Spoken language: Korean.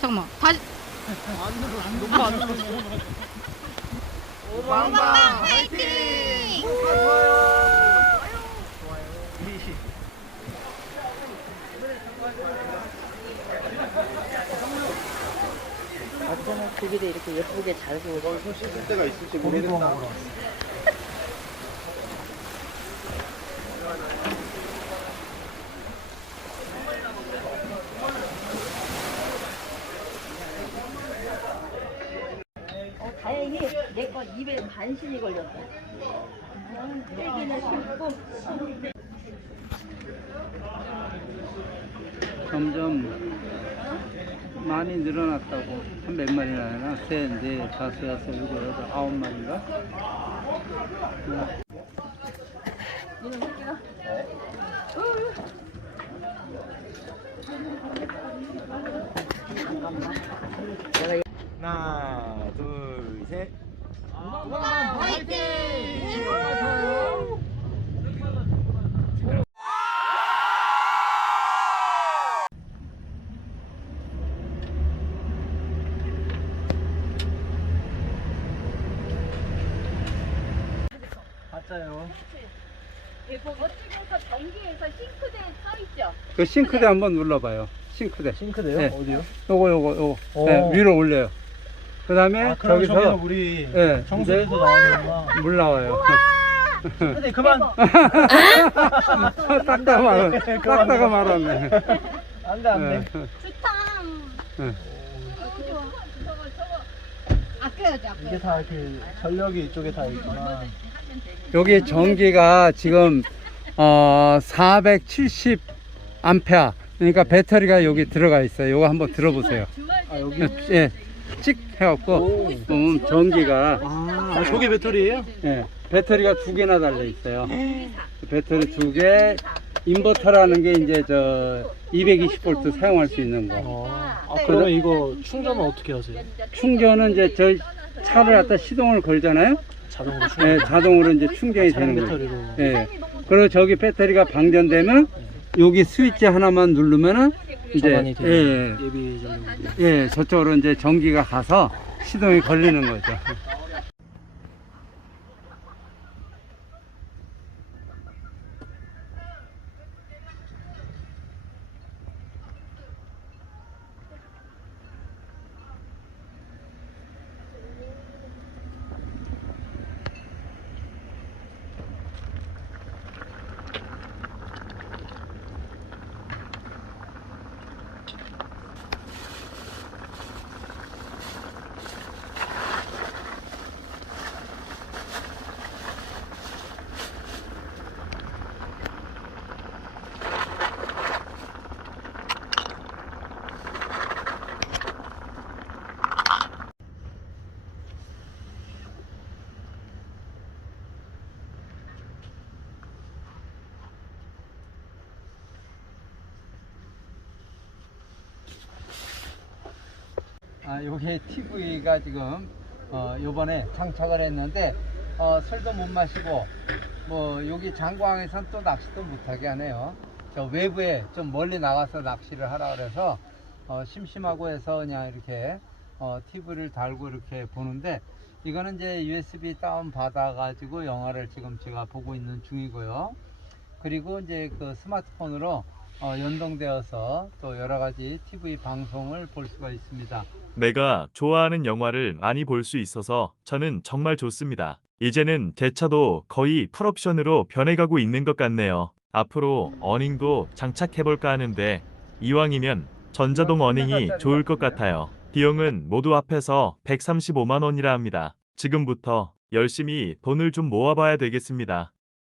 잠깐만. 다시. 너무 안 눌러. 오방방 화이팅! 어쩌면 그길에 이렇게 예쁘게 잘 보고 손 씻을 때가 있을지 구워 모르겠다. 먹으러. 어, 다행히 내 거 입에 간신히 걸렸어. 떼기는 쉽고 점점 많이 늘어났다고 한 몇 마리나 되나? 세, 네, 다섯, 여섯, 일곱, 여덟, 아홉 마리인가? 하 전기에서 싱크대에 서 있죠. 그 싱크대 한번 눌러봐요. 싱크대. 싱크대요? 네. 어디요? 요거, 요거, 요거. 오. 네, 위로 올려요. 그 다음에 아, 그럼 저기서 저기서 우리 네, 정수에서 이제 나오는구나. 물 나와요. 근데 그만. 딱다가 말았네. 딱다가 말았네. 안돼 안돼. 네. 아껴야지, 아껴야지. 이게 다그 전력이 이쪽에 다 있구나. 여기 전기가 지금 어, 470 암페어. 그러니까 배터리가 여기 들어가 있어요. 요거 한번 들어보세요. 아 여기. 예, 찍 해갖고 음, 전기가 아 저게 배터리예요? 예, 배터리가 두 개나 달려 있어요. 배터리 두 개, 인버터라는 게 이제 저 220V 사용할 수 있는 거. 어. 아 그러면 이거 충전은 어떻게 하세요? 충전은 이제 저 차를 갖다 시동을 걸잖아요. 자동으로 충전. 예, 자동으로 이제 충전이 자동 되는 거예요. 배터리로. 예. 그리고 저기 배터리가 방전되면 여기 스위치 하나만 누르면은 이제 예, 되는 예비 전력. 예, 예, 저쪽으로 이제 전기가 가서 시동이 걸리는 거죠. 아, 요게 TV가 지금 어, 요번에 장착을 했는데 어, 술도 못 마시고 뭐 여기 장광에선 또 낚시도 못하게 하네요. 저 외부에 좀 멀리 나가서 낚시를 하라 그래서 어, 심심하고 해서 그냥 이렇게 어, TV를 달고 이렇게 보는데 이거는 이제 USB 다운 받아 가지고 영화를 지금 제가 보고 있는 중이고요. 그리고 이제 그 스마트폰으로 어, 연동되어서 또 여러 가지 TV 방송을 볼 수가 있습니다. 내가 좋아하는 영화를 많이 볼 수 있어서 저는 정말 좋습니다. 이제는 제 차도 거의 풀옵션으로 변해가고 있는 것 같네요. 앞으로 어닝도 장착해볼까 하는데 이왕이면 전자동 어닝이 좋을 것 같아요. 비용은 모두 합해서 135만 원이라 합니다. 지금부터 열심히 돈을 좀 모아봐야 되겠습니다.